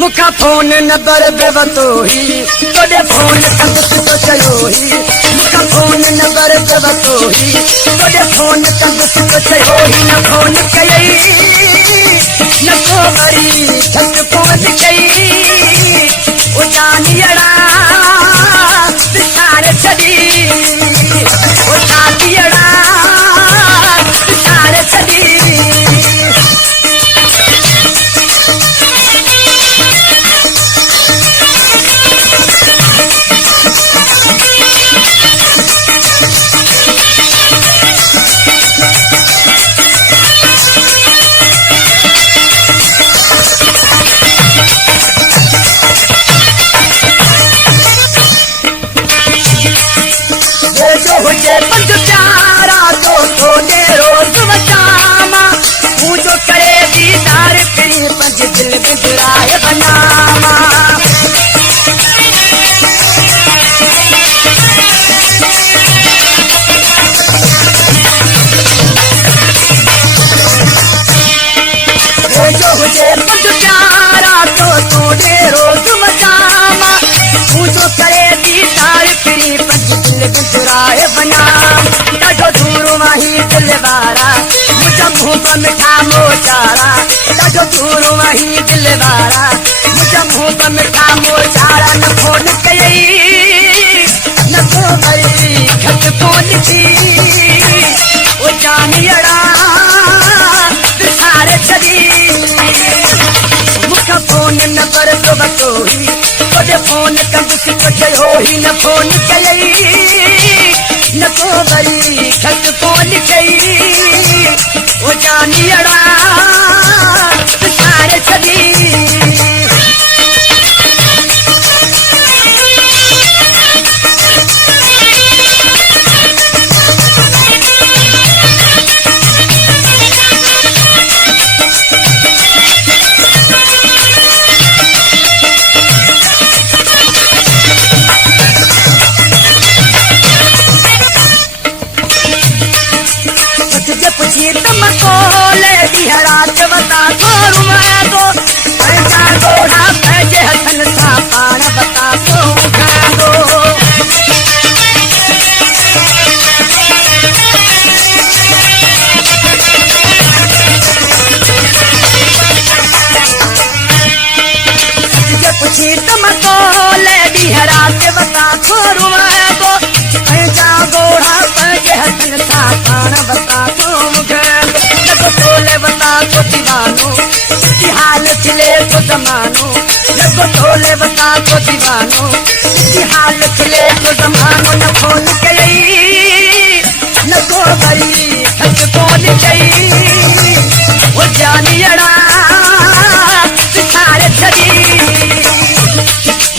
मुखा phone number बेवतोही तोड़े फोन कंदुस तो चयोही मुखा फोन नंबर बेवतोही तोड़े फोन कंदुस तो चयोही न फोन कयई न को मरी छत पहुंच गई उजानियड़ा बिसार छदी उजानियड़ा बिसार छदी मुझे पंज प्यारा तो दे रोज बचामा पूजो करे दीदार फिर पंज दिल बिगड़ाए बनामा जो मुझे पंज प्यारा तो दे रोज बचामा पूजो करे दीदार फिर पंज दिल बिगड़ाए ॾाढो दूर वही दिलवारा मुझा मुंह पर मिठा मोचारा ॾाढो दूर वही दिलवारा मुझा मुंह पर मिठा मोचारा न फोन कयई न को मरी खत फोन थी ओ जानियड़ा बिसार छदी मुखा फोन नंबर बेवतोही तोड़े फोन कंदुस तो चयोही न फोन कयई न को मरी खत फोन गई वो जानियड़ा बिसार छदी तुमको ले दिहरा के बता छोरू मैं तो पैसा गोड़ा पैजे हथन सा पान बता तो गांदो पूछी तुमको ले दिहरा के बता छोरू मैं तो पैसा गोड़ा पैजे हथन सा पान बता तो तोले बता तो दीवानो हाल खिले तो जमानो लगो तोले बता तो दीवानो हाल खिले तो जमानो न फोन कयई न को मरी खत फोन गई वो जानियड़ा बिसार छदी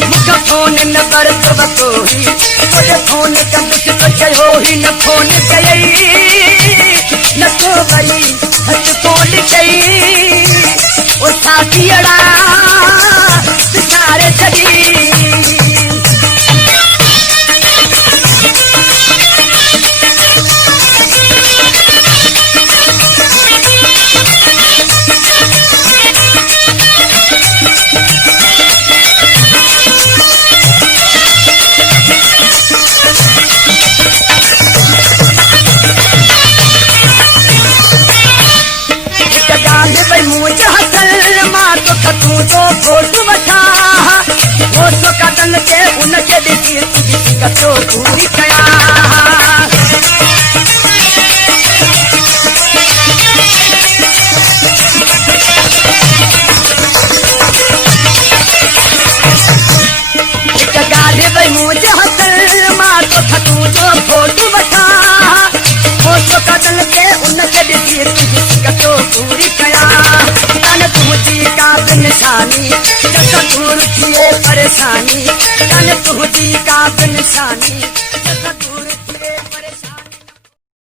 मुखा फोन नंबर बेवतोही तोड़े फोन कंदुस तो चयोही न फोन कयई न को मरी खत फोन गई ओ साथियड़ा बिसार छदी तू तो फोटू बता वो तो कदन के उनके दिखी कतो पूरी